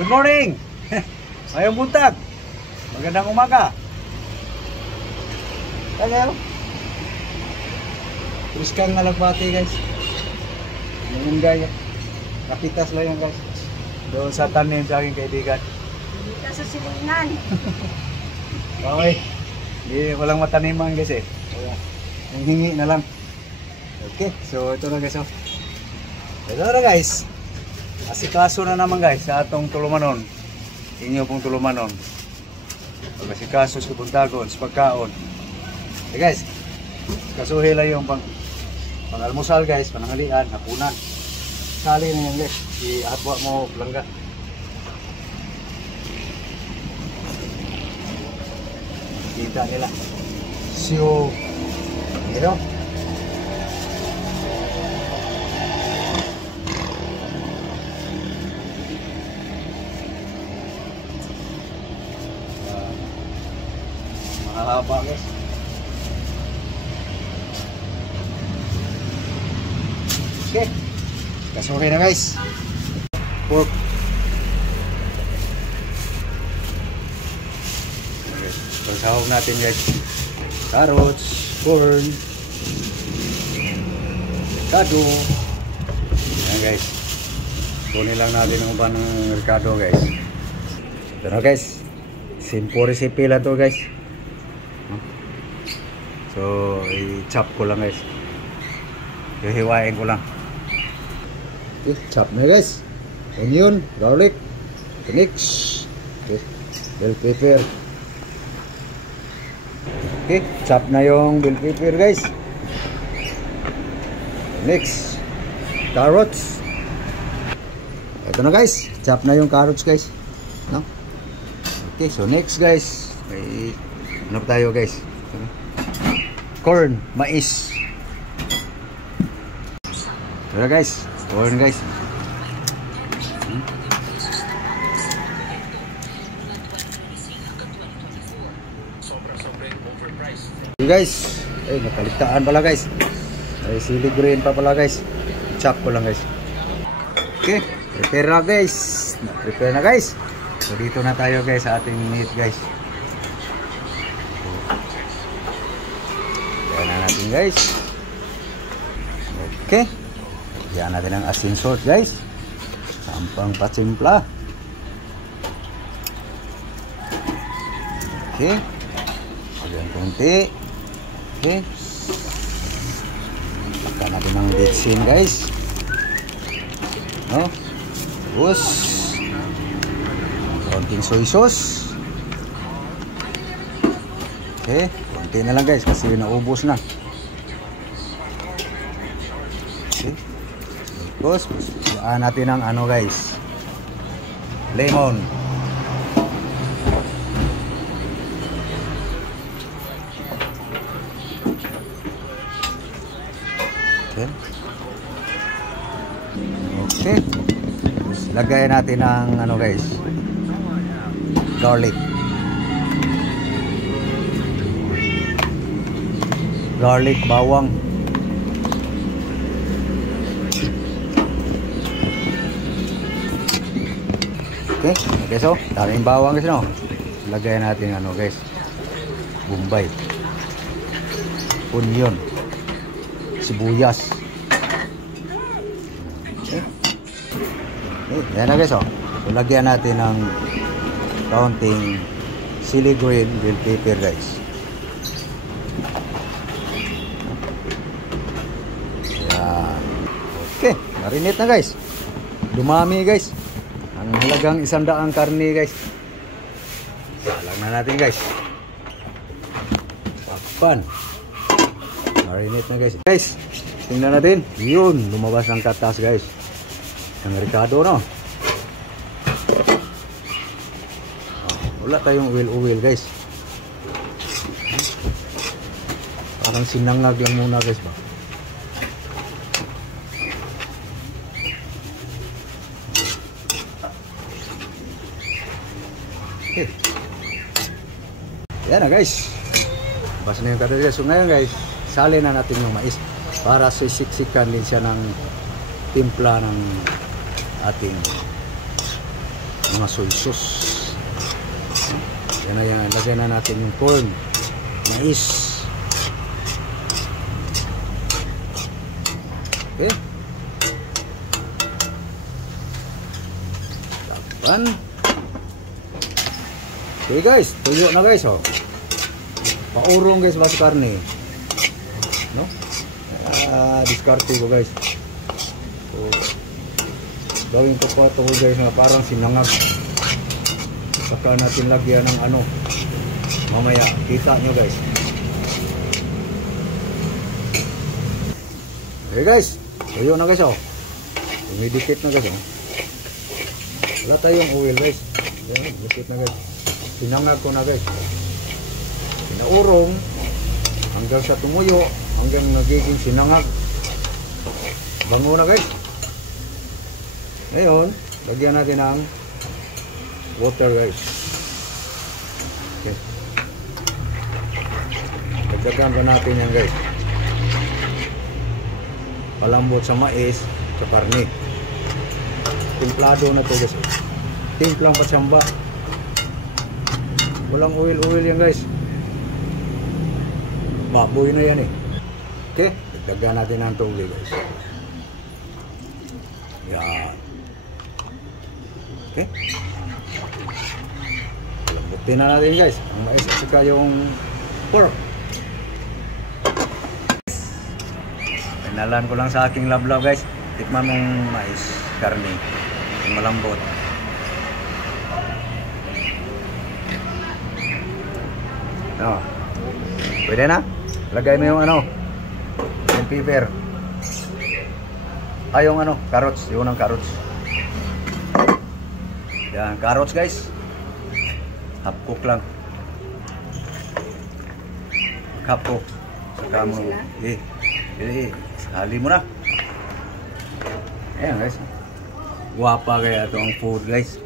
Good morning! Mayong buntag! Magandang umaga! Hello! Terus kang nalagbati guys. Yung gaya. Kapitas lang yung guys. Doon sa tanim sa aking kaibigan. Hindi ka sa silingan. Okay. Walang mataniman guys eh. Yung hingi na lang. Okay. So ito na guys. Oh. Ito na guys. Asikaso na naman guys sa atong tulumanon. Inyo pong tulumanon. Asikaso sa buntagon, sa pagkaon. Okay guys. Kasuhin lang yung pang-almusal guys, pananghalian, hapunan. Sali na yan guys. I-atwa mo langga. Kita nila. So, you know? Mahaba guys. Okay. Kasuhin na guys. Pork. Okay. Pagsahog natin guys. Carrots, corn, avocado. Ayan guys. Kunin lang natin ang uban ng avocado guys. Ito na guys. Simple recipe lang to guys. So, i-chop ko lang guys. Hihiwain ko lang. Okay, chop na guys. Onion, garlic, mix. Okay, bell pepper. Okay, chop na yung bell pepper guys. Mix. Carrots. Ito na guys. Chop na yung carrots guys. No? Okay, so next guys. May ano pa tayo guys? Corn, mais. Ito na guys. Corn guys. Guys, ay nakaligtaan pala guys. Ay sili green pa pala guys. Chop ko lang guys. Okay, prepare na guys. Prepare na guys. So dito na tayo guys sa ating meat guys. Yan na natin guys. Okay. Yan natin ang asin salt guys. Sampang patimpla. Okay. Ayan konti. Okay. Pakta natin ang bitsin guys. No? Tapos konting soy sauce. Okay. Konti na lang guys kasi naubos na. Okay. Tapos bukaan natin ang ano guys. Lemon. Okay. Okay. Lagay natin ng ano guys. Garlic. Garlic, bawang. Okay, okay so, daming bawang guys no. Lagay natin ano guys. Bombay. Onion. Sibuyas. Okay. Okay, yan na guys oh. So, lagyan natin ng kaunting chili green bell pepper guys. Yan. Okay, marinate na guys. Dumami guys. Ang halagang 100 karne guys. Salang na natin guys. Pakpan. Marinate na guys. Guys, tingnan natin. Yun, lumabas ng katas guys. Ang ricado no. Wala tayong oil guys. Parang sinangag lang muna guys ba. Okay. Yan na guys. Basta na yung katas guys. So ngayon guys, salin na natin yung mais para sisiksikan din siya ng timpla ng ating mga soy sauce. Yan na yan. Lagyan na natin yung corn. Mais. Okay. Takpan. Okay guys. Tuyo na guys. Oh. Paurong guys baso karne. No? Diskarte ko guys. So, gawin ko pa ito guys na parang sinangag. Saka natin lagyan ng ano. Mamaya, kita nyo guys. Okay guys. Tuyo na guys oh. Dumidikit na guys oh. Wala tayong oil guys. Dikit na guys. Sinangag ko na guys. Pinaurong hanggang sa tumuyo, hanggang nagiging sinangag. Bango na guys. Ngayon, lagyan natin ng water guys. Okay. Dagdagan pa natin yan guys. Palambot sa mais, sa karne. Timplado na to guys. Timplang patsamba. Walang oil yan guys. Baboy na yan eh. Okay, dagdagan natin ng tubig guys. Yan. Okay. Lambutin na natin guys. Ang mais at saka yung pork. Pinalan ko lang sa aking lablaw guys. Tikman mong mais, karne. Yung malambot. No. Pwede na? Lagay mo yung ano, yung pepper. Ay, yung ano, carrots. Yung ng carrots. Yan, carrots guys. Half cook lang. Half cook. Saka mo. Hali mo na. Ayan guys. Guwapa kaya itong food guys.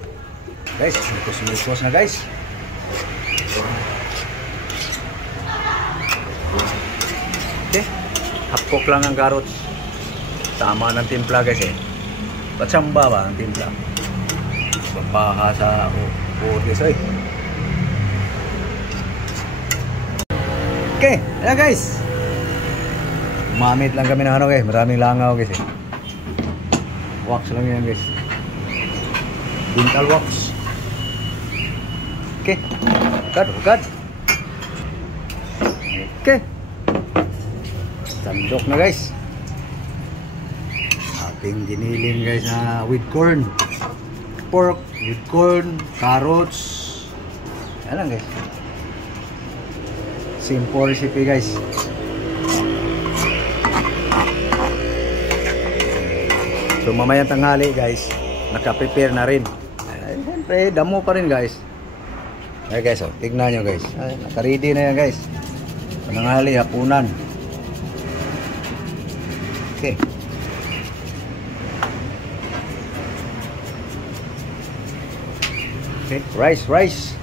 Guys, mikos na guys. Okay. Half cook lang ang carrots. Tama ng timpla guys eh. Patsamba ba ang timpla? Papaha sa food guys eh. Okay, ayan guys. Mamit lang kami ng ano guys. Maraming langaw guys eh. Wax lang yan guys. Dental wax. Okay. Ugad. Okay. Sandok na guys. Ating giniling guys na with corn. Pork with corn, carrots. Yan lang guys. Simple recipe guys. So mamayang tanghali guys, naka-prepare na rin. Siyempre, damo pa rin guys. Ay guys, oh, tignan nyo guys. Ay, naka-ready na yan guys. Tanghali, hapunan. Okay. Okay, rice.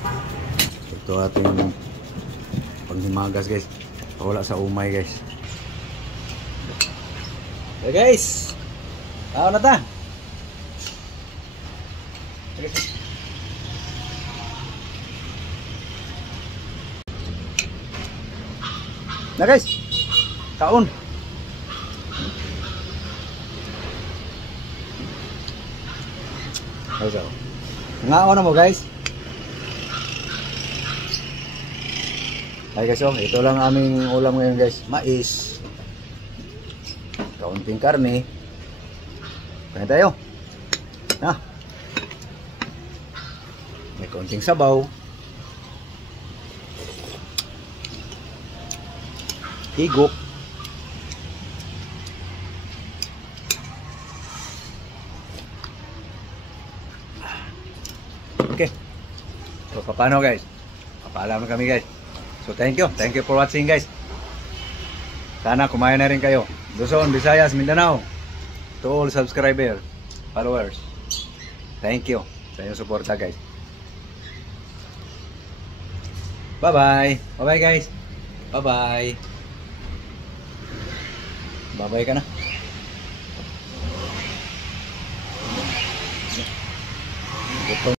Ito ating panghimagas guys. Wala sa umay guys. Okay guys. Tao na ta. Na guys. Kaon. Ayo. Ngaon na mo guys. Ay guys, oh, ito lang aming ulam ngayon guys. Mais. Kaunting karne. Kaya tayo. Ha. May konting sabaw. Higop. Okay. So paano guys? Papaalam kami guys. So thank you for watching guys. Sana kumain na rin kayo. Luzon, Visayas, Mindanao. To all subscribers, followers. Thank you sa inyong suporta guys. Bye-bye. Bye-bye guys. Bye-bye. Bye-bye ka na.